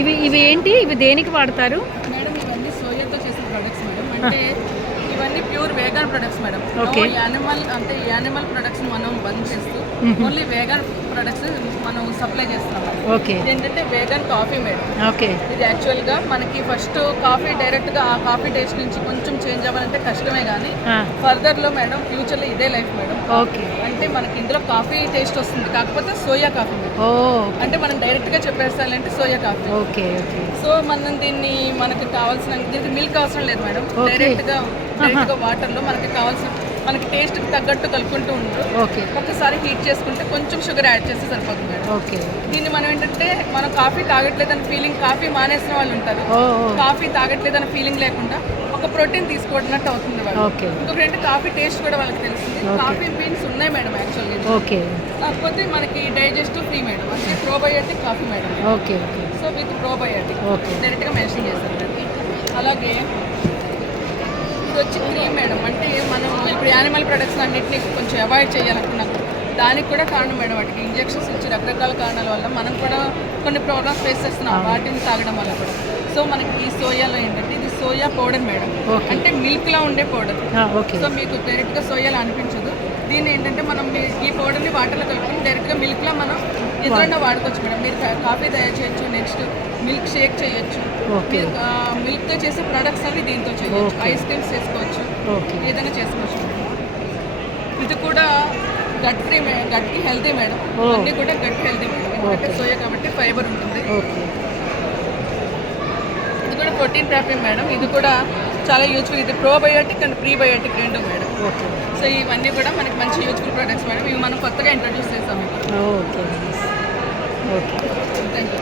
ఇవి ఇవి ఏంటి, ఇవి దేనికి వాడతారు మేడం? ఇవన్నీ సోయాతో చేసిన ప్రొడక్ట్స్ మేడం. అంటే ఇవన్నీ pure vegan products madam. Okay. Animal products మనం బంద్ చేస్తూ ఓన్లీ వేగన్ ప్రొడక్ట్స్ మనం సప్లై చేస్తాం. ఓకే. ఏంటంటే వేగన్ కాఫీ మేడం. ఓకే. ఇది యాక్చువల్గా మనకి ఫస్ట్ కాఫీ డైరెక్ట్గా ఆ కాఫీ టేస్ట్ నుంచి కొంచెం చేంజ్ అవ్వాలంటే కష్టమే, కానీ ఫర్దర్లో మేడం ఫ్యూచర్లో ఇదే లైఫ్ మేడం. ఓకే. అంటే మనకి ఇందులో కాఫీ టేస్ట్ వస్తుంది, కాకపోతే సోయా కాఫీ మేడం. అంటే మనం డైరెక్ట్గా చెప్పేస్తానంటే soya coffee. Okay. Okay. So మనం దీన్ని మనకి కావాల్సిన దీనికి మిల్క్ అవసరం లేదు మేడం. డైరెక్ట్గా వాటర్లో మనకి కావాల్సిన మనకి టేస్ట్కి తగ్గట్టు కలుపుకుంటూ ఉంటారు. ఓకే. ఒక్కసారి హీట్ చేసుకుంటే కొంచెం షుగర్ యాడ్ చేస్తే సరిపోతుంది మేడం. ఓకే. దీన్ని మనం ఏంటంటే మనం కాఫీ తాగట్లేదని ఫీలింగ్, కాఫీ మానేసిన వాళ్ళు ఉంటారు, కాఫీ తాగట్లేదని ఫీలింగ్ లేకుండా ఒక ప్రోటీన్ తీసుకోవడనట్టు అవుతుంది వాళ్ళు. ఓకే. ఇంకొకటి అంటే కాఫీ టేస్ట్ కూడా వాళ్ళకి తెలుస్తుంది. కాఫీ బీన్స్ ఉన్నాయి మేడం యాక్చువల్గా. ఓకే. కాకపోతే మనకి డైజెస్టివ్ ఫ్రీ మేడం, అంటే probiotic coffee madam. Okay. Okay. So with probiotic okay. డైరెక్ట్గా మెన్షన్ చేస్తారు మేడం. అలాగే ఇది వచ్చి క్రీమ్ మేడం. అంటే మనం ఇప్పుడు యానిమల్ ప్రొడక్ట్స్ అన్నింటినీ కొంచెం అవాయిడ్ చేయాలనుకున్నాం, దానికి కూడా కారణం మేడం. వాటికి ఇంజెక్షన్స్ ఇచ్చి రకరకాల కారణాల వల్ల మనం కూడా కొన్ని ప్రాబ్లమ్స్ ఫేస్ చేస్తున్నాం వాటిని తాగడం వల్ల కూడా. సో మనకి ఈ సోయాలో ఏంటంటే ఇది సోయా పౌడర్ మేడం, అంటే మిల్క్లో ఉండే పౌడర్. సో మీకు డైరెక్ట్గా సోయాలో అనిపించదు. దీన్ని ఏంటంటే మనం ఈ పౌడర్ని వాటర్లో కలుపుకొని డైరెక్ట్గా మిల్క్లో మనం ఎదురైనా వాడుకోవచ్చు మేడం. మీరు కాఫీ తయారు చేయొచ్చు, నెక్స్ట్ మిల్క్ షేక్ చేయొచ్చు, మిల్క్తో చేసే ప్రొడక్ట్స్ అవి దీంతో చేయొచ్చు, ఐస్ క్రీమ్స్ చేసుకోవచ్చు, ఏదైనా చేసుకోవచ్చు. ఇది కూడా గట్ ఫ్రీ, గట్కి హెల్తీ మేడం. అన్నీ కూడా గట్ హెల్తీ మేడం, ఎందుకంటే సోయా కాబట్టి ఫైబర్ ఉంటుంది. ఇది కూడా ప్రోటీన్ ట్రాపింగ్ మేడం. ఇది కూడా చాలా యూజ్ఫుల్. ఇది ప్రోబయోటిక్ అండ్ ప్రీబయోటిక్ రెండు మేడం. సో ఇవన్నీ కూడా మనకి మంచి యూజ్ఫుల్ ప్రొడక్ట్స్ మేడం. ఇవి మనం కొత్తగా ఇంట్రడ్యూస్ చేస్తాం. ఓకే. Thank you.